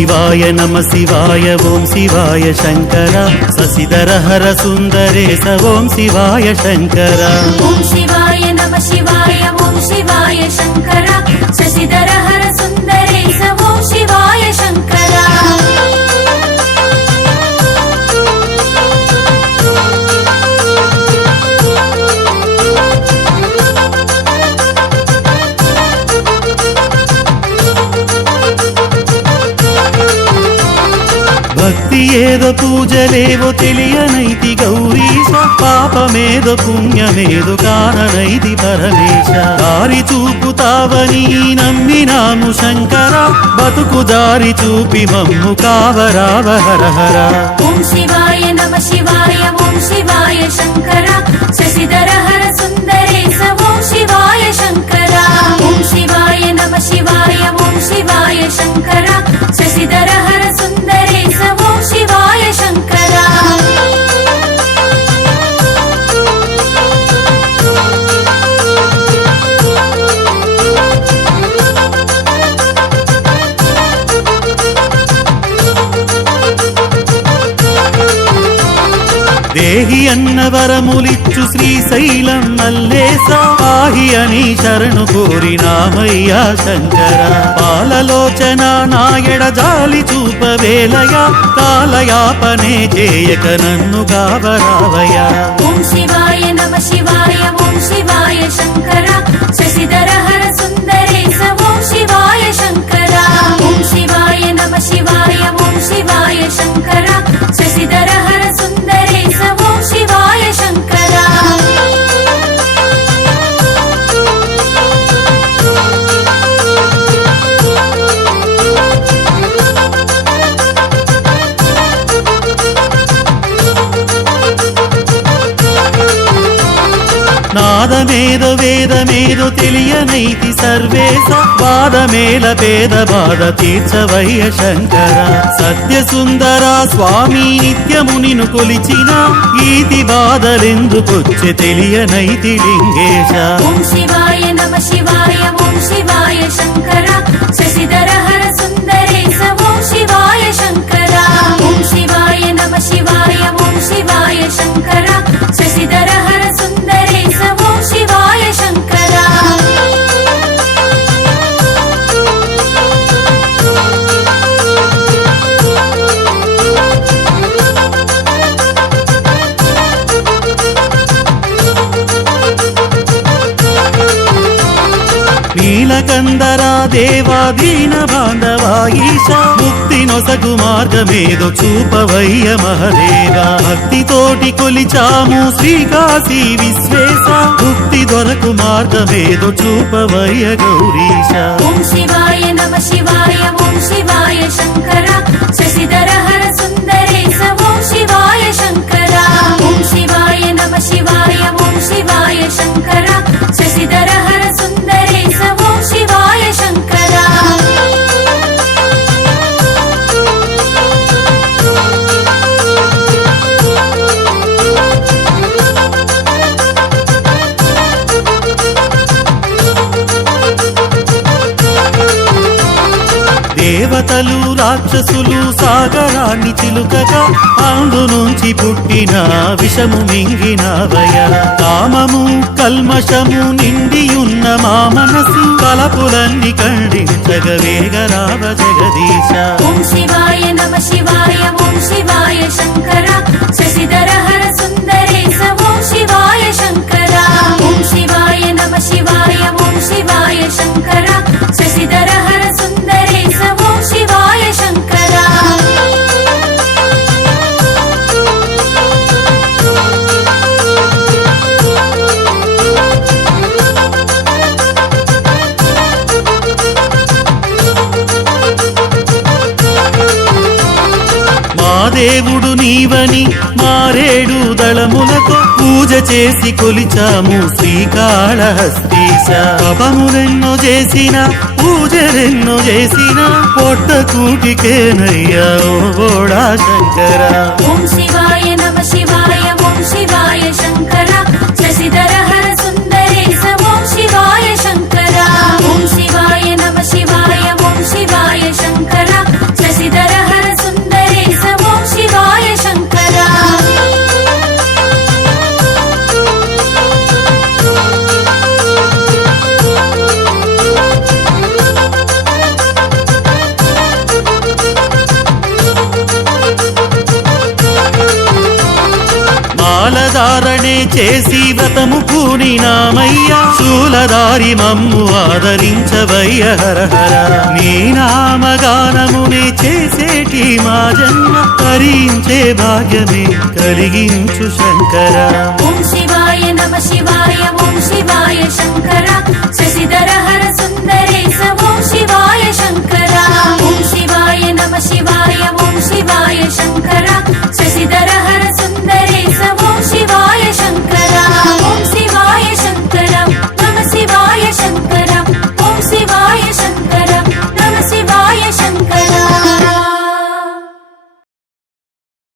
శివాయ నమ శివాయ ఓం శివాయ శంకర శశిధర హర సుందరేశ ఓం శివాయ శంకర ఓం శివాయ నమ శివాయ ఓం శివాయ శంకర శశిధర హర సుందరేశ ఓం శివాయ శంకర భక్తి ఏదో పూజలేవో తెలియనైతి గౌరీశ పాపమేదో పుణ్యమేదో కాననైతి పరమేశ దారి చూపుతావని నమ్మినాము శంకర బతుకు దారి చూపి మమ్ము కావరావ హర హర ఓం శివాయ నమ శివాయ ఓం శివాయ శంకర శశిధర హర సుందరేశ ఓం శివాయ శంకర ఓం శివాయ నమ శివాయ ఓం శివాయ శంకర శశిధర హర సుందరేశ ఓం శివాయ శంకర దేహి అన్న వరములిచ్చు శ్రీశైలం మల్లేశ పాహి అని శరణు కోరినామయ్యా శంకర పాలలోచన నాయడ జాలి చూపవేలయ కాలయాపనే చేయక నన్ను కావరావయ్యా ఓం శివాయ నమ శివాయ ఓం శివాయ శంకర శశిధర హర సుందరేశ ఓం శివాయ శంకర ఓం శివాయ నమ శివాయ ఓం శివాయ శంకర శశిధర హర సుందరేశ ఓం శివాయ శంకర నాదమేదో వేదమేదో తెలియనైతి సర్వేశ వాదమేల పేద బాధ తీర్చవయ్య శంకర సత్య సుందర స్వామి నిత్యము నిన్ను కొలిచిన ఈతి బాధలెందుకొచ్చే తెలియనైతి లింగేశ ఓం శివాయ నమ శివాయ ఓం శివాయ శంకర శశిధర హర సుందరేశ ఓం శివాయ శంకర ఓం శివాయ నమ శివాయ ఓం శివాయ శంకర శశిధర హర సుందరేశ ఓం శివాయ శంకర నీలకందరా దేవాదీన బాంధవా ఈశా ముక్తి నొసగు మార్గమేదో చూపవయ్య మహదేవ భక్తితోటి కొలిచాము శ్రీకాశీ విశ్వేశ ముక్తి దొరకు మార్గమేదో చూపవయ్య గౌరీశ ఓం శివాయ నమ శివాయ ఓం శివాయ శంకర శశిధర హర సుందరేశ ఓం శివాయ శంకర ఓం శివాయ నమ శివాయ ఓం శివాయ శంకర శశిధర హర సుందరేశ ఓం శివాయ శంకర దేవతలు రాక్షసులు సాగరాన్ని చిలుకగా అందు నుంచి పుట్టిన విషము మింగినవయ కామము కల్మషము నిండియున్న మా మనసు కలపులన్నీ ఖండించగ వేగరావ జగదీశ ఓం శివాయ నమ శివాయ ఓం శివాయ శంకర శశిధర హర సుందరేశ ఓం శివాయ శంకర ఓం శివాయ నమ శివాయ ఓం శివాయ శంకర శశిధర హర సుందరేశ ఓం శివాయ శంకర మా దేవుడు నీవని మారేడు దళములతో పూజ చేసి కొలిచాము శ్రీకాళహస్తీశ పాపములెన్నో చేసిన పూజలెన్నో చేసిన పొట్ట కూటికేనయ్యా ఓ బోడా శంకర ఓం శివాయ నమ శివాయ ఓం శివాయ శంకర శశిధర హర సుందరేశ ఓం శివాయ శంకర ఓం శివాయ నమ శివాయ ఓం శివాయ శంకర శశిధర మాలధారణే చేసి వ్రతము పూనినామయ్యా శూలధారి మమ్ము ఆదరించవయ్య హర హర నీ నామగానమునే చేసేటి మా జన్మ తరించే భాగ్యమే కలిగించు శంకర ఓం శివాయ నమ శివాయ ఓం శివాయ శంకర